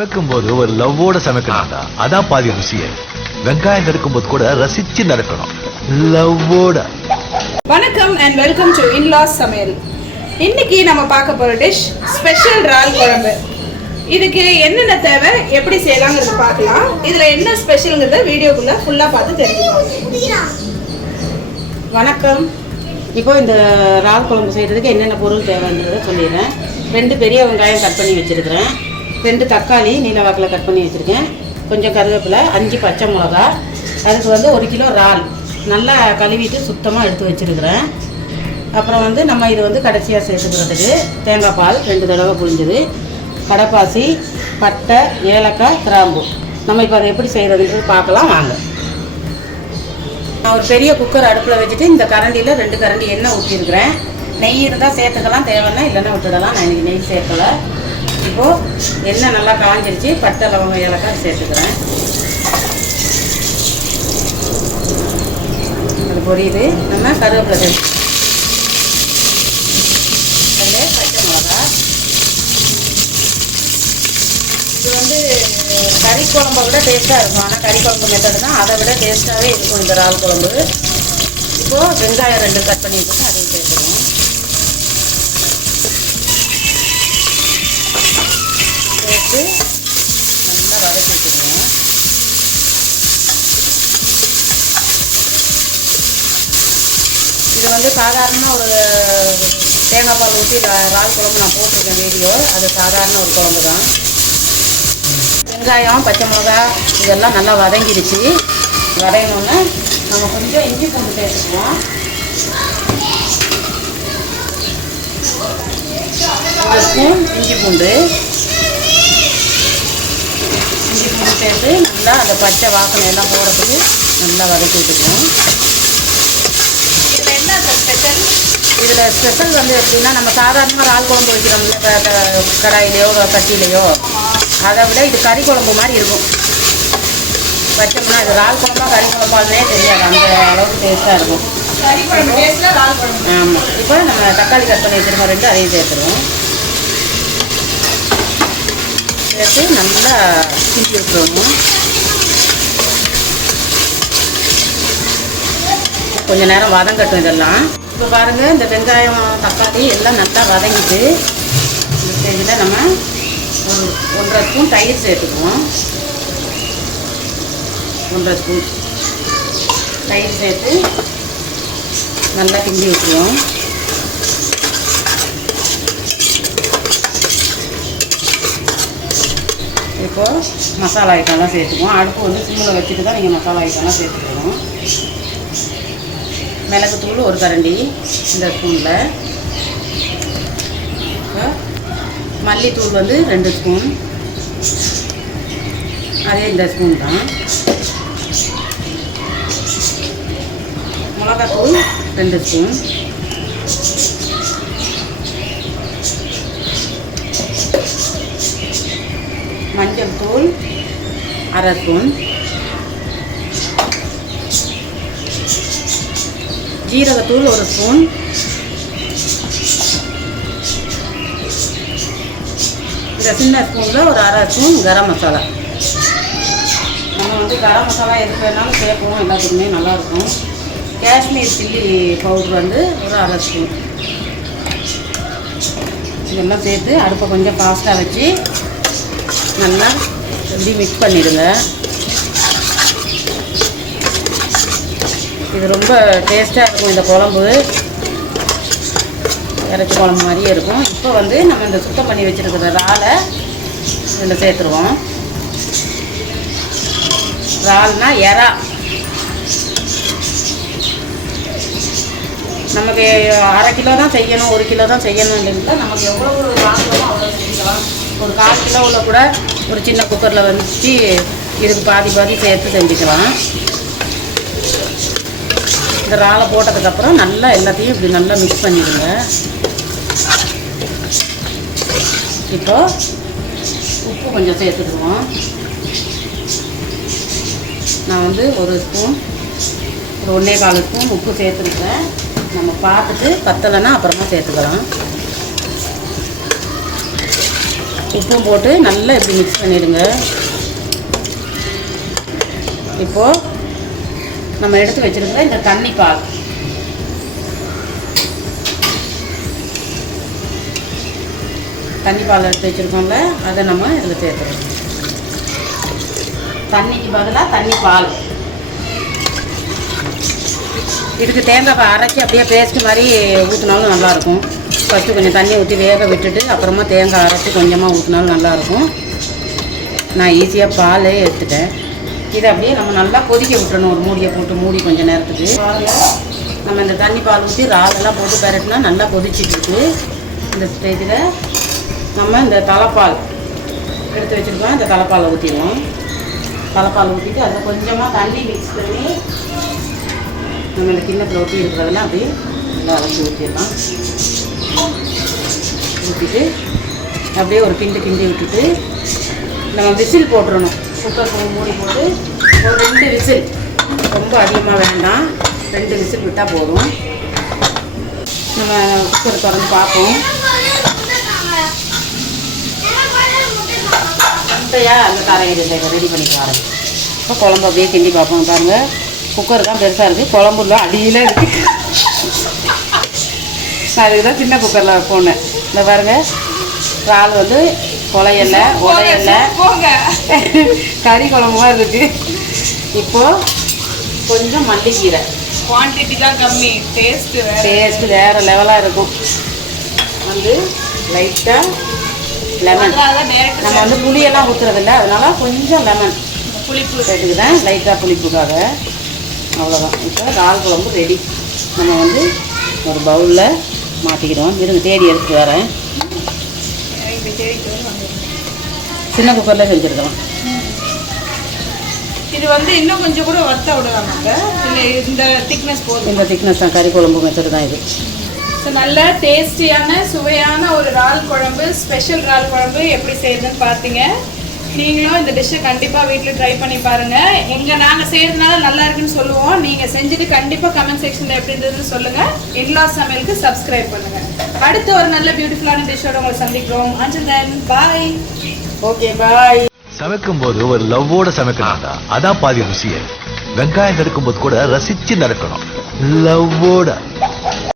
சமைக்கும் போது ஒரு லவ்வோட சமைக்கணும்டா. அதான் பாதி ருசியே. வெங்காயம் நறுக்கும் போது கூட ரசிச்சு நறுக்கணும், லவ்வோட. வணக்கம் அண்ட் வெல்கம் டு இன்லாஸ் சமையல். இன்னைக்கு நம்ம பார்க்க போற டிஷ் ஸ்பெஷல் இறால் குழம்பு. இதுக்கு என்னென்ன தேவை, எப்படி செய்யலாங்கிறது பார்க்கலாம். இதுல என்ன ஸ்பெஷலுங்கிறத வீடியோக்குள்ள ஃபுல்லா பார்த்து தெரிஞ்சுக்கலாம். வணக்கம். இப்போ இந்த இறால் குழம்பு செய்கிறதுக்கு என்னென்ன பொருள் தேவைன்றதை சொல்லிடுறேன். 2 பெரிய வெங்காயம் கட் பண்ணி வச்சுருக்கிறேன், 2 தக்காளி நீல வாக்கில் கட் பண்ணி வச்சுருக்கேன், கொஞ்சம் கருவேப்பிலை, 5 பச்சை மிளகா, அதுக்கு 1 கிலோ இறால் நல்லா கழுவிட்டு சுத்தமாக எடுத்து வச்சுருக்கிறேன். அப்புறம் நம்ம இது கடைசியாக சேர்த்துக்கிறதுக்கு தேங்காய் பால் 2 தடவை புழிஞ்சது, கடப்பாசி, பட்டை, ஏலக்காய், கிராம்பு. நம்ம இப்போ அதை எப்படி செய்கிறதுன்றது பார்க்கலாம் வாங்க. நான் ஒரு பெரிய குக்கர் அடுப்பில் வச்சுட்டு இந்த கரண்டியில் 2 கரண்டி எண்ணெய் ஊற்றிருக்கிறேன். நெய் இருந்தால் சேர்த்துக்கலாம், தேவைன்னா இல்லைன்னா விட்டுடலாம். நான் இன்றைக்கி நெய் சேர்க்கலை. இப்போது எண்ணெய் நல்லா காஞ்சிருச்சு, பட்டை, லவங்கம், ஏலக்காய் சேர்த்துக்கிறேன். அது பொரியுது. நம்ம கருவேப்பிலை சேர்த்து, பச்சை மிளகா. இது கறி குழம்பை விட டேஸ்ட்டாக இருக்கும். ஆனால் கறி குழம்பு மெத்தடு தான், அதை விட டேஸ்ட்டாகவே இருக்கும் இந்த இறால் குழம்பு. இப்போது வெங்காயம் 2 கட் பண்ணி வச்சுட்டு அதையும் சேர்த்துருவோம். சேர்த்து நல்லா வதக்கி வச்சுருவோம். இது சாதாரணமாக ஒரு தேங்காய் பால் ஊற்றி இறால் குழம்பு நான் போட்டிருக்கேன் வீடியோ. அது சாதாரண ஒரு குழம்பு தான். வெங்காயம், பச்சை மிளகா இதெல்லாம் நல்லா வதங்கிடுச்சு. வதங்கினோன்னே நம்ம கொஞ்சம் இஞ்சி பூண்டு சேர்த்துக்குவோம். 1 ஸ்பூன் இஞ்சி பூண்டு சேர்த்து நல்லா அந்த பச்சை வாசனை எல்லாம் போகிறதுக்கு நல்லா வதக்கி விட்டுக்குவோம். இதில் என்ன ஸ்பெஷல்? இதில் ஸ்பெஷல் எப்படின்னா, நம்ம சாதாரணமாக இறால் குழம்பு வைக்கிறோம்ல கடாயிலையோ கட்டிலையோ, அதை விட இது கறி குழம்பு மாதிரி இருக்கும். வச்சோம்னா இது இறால் குழம்பா கறி குழம்பாலே தெரியாது, அந்த அளவுக்கு டேஸ்ட்டாக இருக்கும். கறி குழம்பு டேஸ்ட்டில் இறால் குழம்பு. ஆமாம். இப்போ நம்ம தக்காளி கட் பண்ணி வச்சுருக்கோம் 2, அதையும் சேர்த்துருவோம். சேர்த்து நல்லா கிண்டி விட்டுருவோம். கொஞ்சம் நேரம் வதங்கட்டும் இதெல்லாம். இப்போ பாருங்கள், இந்த வெங்காயம், தக்காளி எல்லாம் நல்லா வதங்கிட்டு இந்த ஸ்டேஜில் நம்ம ஒரு 1.5 ஸ்பூன் தயிர் சேர்த்துக்குவோம். 1.5 ஸ்பூன் தயிர் சேர்த்து நல்லா கிண்டி விட்டுருவோம். இப்போது மசாலா ஐட்டம்லாம் சேர்த்துக்குவோம். அடுப்பு சிம்மில் வச்சுட்டு தான் நீங்கள் மசாலா ஐட்டம்லாம் சேர்த்துக்கணும். மிளகுத்தூள் 1 கரண்டி இந்த ஸ்பூனில். மல்லித்தூள் 2 ஸ்பூன், அதே இந்த ஸ்பூன் தான். மிளகாத்தூள் 2 ஸ்பூன். மஞ்சள் தூள் 1/2 ஸ்பூன். ஜீரகத்தூள் 1 ஸ்பூன். இந்த சின்ன ஸ்பூனில் ஒரு 1/2 ஸ்பூன் கரம் மசாலா. நம்ம கரம் மசாலா எதுக்கு வேணாலும் சேர்ப்போம், எல்லாத்துக்குமே நல்லாயிருக்கும். காஷ்மீர் சில்லி பவுடர் ஒரு 1/2 ஸ்பூன். இதெல்லாம் சேர்த்து அடுப்பை கொஞ்சம் ஃபாஸ்ட்டாக வச்சு நல்லா இப்படி மிக்ஸ் பண்ணிவிடுங்க. இது ரொம்ப டேஸ்ட்டாக இருக்கும் இந்த குழம்பு, இறைச்சி குழம்பு மாதிரியே இருக்கும். இப்போ நம்ம இந்த சுத்தம் பண்ணி வச்சுருக்கிற இறாலை இதில் சேர்த்துருவோம். இறால்னா எறா. நமக்கு 1/2 கிலோ தான் செய்யணும், 1 கிலோ தான் செய்யணும் இல்லைங்களா. நமக்கு எவ்வளோ வாங்கணுமோ அவ்வளோ செஞ்சுக்கலாம். ஒரு 1/4 கிலோவில் கூட ஒரு சின்ன குக்கரில் வச்சு இதுக்கு பாதி சேர்த்து செஞ்சுக்கலாம். இந்த இறாலை போட்டதுக்கப்புறம் நல்லா எல்லாத்தையும் இப்படி நல்லா மிக்ஸ் பண்ணிடுங்க. இப்போது உப்பு கொஞ்சம் சேர்த்துக்குவோம். நான் 1 ஸ்பூன், ஒரு 1.25 ஸ்பூன் உப்பு சேர்த்துருக்கேன். நம்ம பார்த்துட்டு பத்தலைன்னா அப்புறமா சேர்த்துக்கலாம். உப்பும் போட்டு நல்லா இப்படி மிக்ஸ் பண்ணிடுங்க. இப்போது நம்ம எடுத்து வச்சுருக்கிற இந்த தண்ணி பால் எடுத்து வச்சுருக்கோம்ல, அதை நம்ம இதில் சேர்த்துறோம். தண்ணிக்கு பதிலாக தண்ணி பால். இதுக்கு தேங்காய் அரைச்சி அப்படியே பேஸ்ட்டு மாதிரி ஊற்றினாலும் நல்லாயிருக்கும். ஃபஸ்ட்டு கொஞ்சம் தண்ணி ஊற்றி வேக விட்டுட்டு அப்புறமா தேங்காய் அரைச்சி கொஞ்சமாக ஊற்றினாலும் நல்லாயிருக்கும். நான் ஈஸியாக பாலே எடுத்துட்டேன். இதை அப்படியே நம்ம நல்லா கொதிக்க விட்டுறணும். ஒரு மூடியை போட்டு மூடி கொஞ்சம் நேரத்துக்கு. நம்ம இந்த தண்ணி பால் ஊற்றி ராலெல்லாம் போட்டு பெரட்டினா நல்லா கொதிச்சிட்டு இந்த ஸ்டேஜில் நம்ம இந்த தலைப்பால் எடுத்து வச்சுருக்கோம். இந்த தலைப்பாலை ஊற்றிடுவோம். தலைப்பால் ஊற்றிட்டு அதில் கொஞ்சமாக தண்ணி மிக்ஸ் பண்ணி நம்ம இந்த கிண்ணத்தில் ஊற்றி இருக்கிறதெல்லாம் அப்படியே நல்லா அரைச்சி ஊற்றிடலாம். ஊற்றிட்டு அப்படியே ஒரு கிண்டி விட்டுட்டு நம்ம விசில் போட்டுடணும். குக்கர் மூடி போட்டு ஒரு 2 விசில், ரொம்ப அதிகமாக வேண்டாம், 2 விசில் விட்டால் போதும். நம்ம குக்கர் திறந்து பார்ப்போம். முட்டையா அந்த தரையை ரெடி பண்ணிட்டு வரேன். இப்போ குழம்பு அப்படியே கிண்டி பார்ப்போம். பாருங்கள், குக்கர் தான் பெருசாக இருக்குது, குழம்புல அடியில் இருக்குது. நான் அதுக்கு தான் சின்ன குக்கரில் வைப்போன்னு. இந்த பாருங்கள், இறால் வந்து உடையலை கறி குழம்பு மாதிரி இருக்குது. இப்போது கொஞ்சம் மல்லிக்கீரை, குவான்டிட்டி தான் கம்மி, டேஸ்ட்டு வேறு லெவலாக இருக்கும். வந்து லைட்டாக லெமன், நம்ம வந்து புளியெல்லாம் ஊற்றுறதில்ல, அதனால் கொஞ்சம் லெமன் புளிப்பு சேர்த்துக்குதான், லைட்டாக புளிப்புக்காக. அவ்வளோதான். இப்போ இறால் குழம்பு ரெடி. நம்ம வந்து ஒரு பவுலில் மாற்றிக்கிறோம். இருங்க தேடி எடுத்து வரேன். சின்ன குக்கரில் செஞ்சுருக்கலாம். இது வந்து இன்னும் கொஞ்சம் கூட வறுத்த விடலாமாங்க? இல்லை இந்த திக்னஸ் போதும்? இந்த திக்னஸ் தான், கறி குழம்பு மெத்தடு தான் இது. ஸோ நல்ல டேஸ்டியான சுவையான ஒரு இறால் குழம்பு, ஸ்பெஷல் இறால் குழம்பு எப்படி செய்யுதுன்னு பார்த்தீங்க. நீங்களும் இந்த டிஷ்ஷை கண்டிப்பாக வீட்டில் ட்ரை பண்ணி பாருங்கள். நாங்கள் செய்கிறதுனால நல்லா இருக்குன்னு சொல்லுவோம். நீங்கள் செஞ்சுட்டு கண்டிப்பாக கமெண்ட் செக்ஷனில் எப்படி இருந்ததுன்னு சொல்லுங்கள். இன்லாஸ் சமையலுக்கு சப்ஸ்கிரைப் பண்ணுங்கள். அடுத்து ஒரு நல்ல பியூட்டிஃபுல்லான டிஷ்ஷோட உங்களை சந்திக்கிறோம். until then bye. Okay bye. சமைக்கும் போது ஒரு லவ்வோட சமைக்கணும்டா, அதான் பாதி ருசியே. வெங்காயம் நறுக்கும் போது கூட ரசிச்சு நறுக்கணும், லவ்வோட.